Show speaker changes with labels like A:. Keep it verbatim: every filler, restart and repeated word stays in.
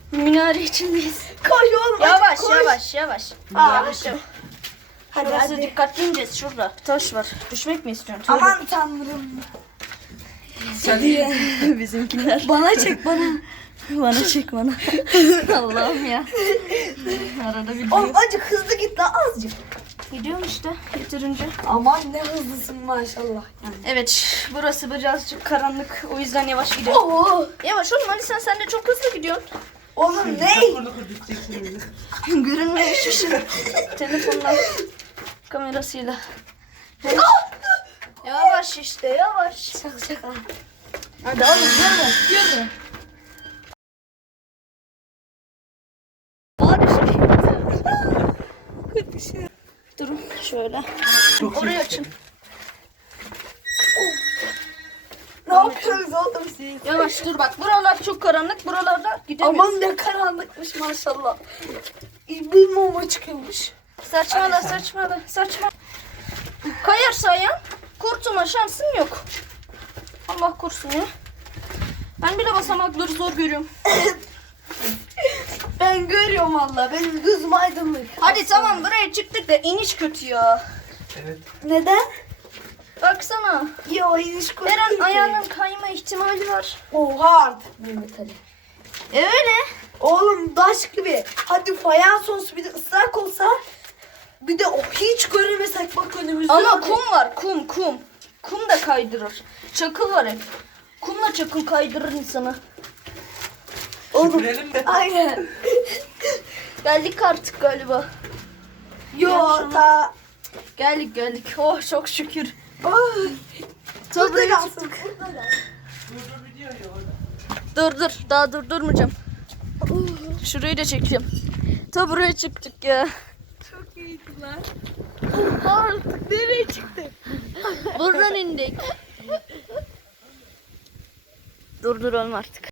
A: Minare içindeyiz.
B: Koş oğlum.
A: Yavaş
B: koş.
A: yavaş yavaş.
B: Aa.
A: Yavaş yavaş.
B: Hadi
A: Şurası
B: hadi.
A: dikkatli ineceğiz şurada. Bir taş var. Düşmek mi istiyorsun? Tövbe.
B: Aman tanrım.
A: Bizimkiler.
B: Bana çek bana.
A: Bana çek bana. Allah'ım ya. Arada bir
B: Oğlum azıcık hızlı git lan azıcık.
A: gidiyorum işte yeterince.
B: Aman ne hızlısın maşallah. Yani.
A: Evet, burası birazcık karanlık. O yüzden yavaş gidiyorum.
B: Oo.
A: Yavaş oğlum Ali sen, sen de çok hızlı gidiyorsun.
B: Oğlum ne?
A: Görünmemiş bir şey. Telefonla kamerasıyla. Evet. Yavaş işte yavaş.
B: Şaka şaka.
A: Hadi oğlum yürü yürü. Hadi durun şöyle. Oraya açın.
B: Ne yapıyorsunuz oğlum siz?
A: Yavaş dur bak. Buralar çok karanlık. Buralarda gidemeyiz.
B: Aman ne karanlıkmış maşallah. Bir muma çıkıyormuş.
A: Saçmala saçmala saçma. Kayarsa ayağın kurtulma şansın yok. Allah korusun ya. Ben bile basamakları zor görüyorum.
B: Ben görüyorum valla. Benim gözüm aydınlık.
A: Hadi tamam buraya çıktık da iniş kötü ya.
C: Evet.
B: Neden?
A: Baksana.
B: Yo iniş koy.
A: Her an ayağının kayma ihtimali var.
B: Oha artık Mehmet Ali.
A: E öyle.
B: Oğlum taş gibi. Hadi fayans olsun bir de ıslak olsa. Bir de o hiç göremesek bak önümüzde.
A: Ama kum var kum kum. Kum da kaydırır. Çakıl var hep. Kumla çakıl kaydırır insanı.
B: Oğlum.
C: Süpürelim mi?
B: Aynen.
A: Geldik artık galiba.
B: Yo ta.
A: Geldik geldik. Oh çok şükür.
B: Oh.
A: Tabii.
B: Burada kalsın. Burada kalsın.
A: Dur dur. Daha durdurmayacağım. Şurayı da çekeceğim. Ta buraya çıktık ya.
B: Çok iyiydi lan.
A: Artık nereye çıktık? Buradan indik. Durduralım artık.